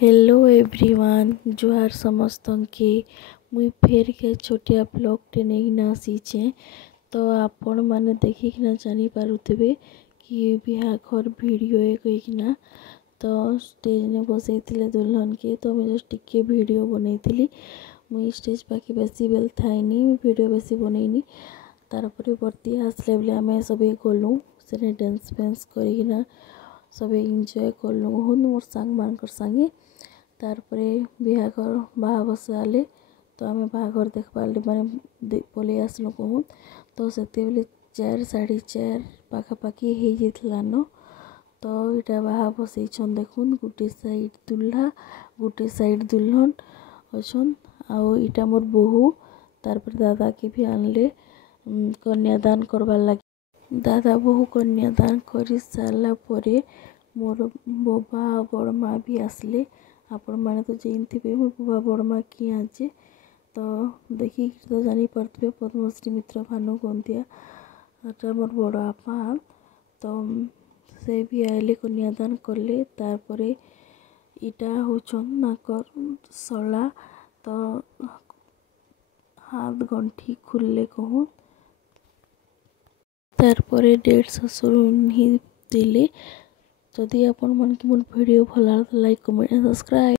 Hello everyone जुहार समस्त के मुई फेर के छोटिया ब्लॉग टे नहीं आसीचे। तो आपण मैंने देखिकिना जानी पारुथिबे कि बिहाघर वीडियो कहीकिना तो स्टेज ने बसई दुल्हन के। तो मुझे टिके वीडियो बनई मुई स्टेज पाखे बेसी बेल थाईनी वीडियो बेसी बनईनी। तार परवर्ती आसले बेले आम सब गलु से डांस फैंस करना सब एंजॉय कलु हूँ मोर सांग मान संगे। तारपरे बिहाघर बाहा बसाले तो आम बाहाघर देखबार माने पलि आसलु कहूँ। तो से बेले 4 4:30 पाखापाखि हो जान। तो इटा बाहा बसई देखुन गोटे साइड दुल्हा गोटे साइड दुल्हन अच्छन आउ इटा मोर बोहू। तारपर दादा के भी आनले कन्यादान करवार लगे। दादा बोहू कन्यादान कर सारा परे मोर बोबा बड़मा भी आसले। आपण मैंने तो जानते मो बोबा बड़मा किए आजे। तो देखिए तो जानी पारे पद्मश्री मित्र भानु गंतिया मोर बड़ आपा। तो से भी आइले कन्यादान कले। तारपरे इटा होचन नाकर सला। तो हाथ गंठी खुलले कहूँ। तारपरे डेढ़ ससुर ही दिले। जदि आपण मन की मोर वीडियो भल लाइक कमेंट सब्सक्राइब।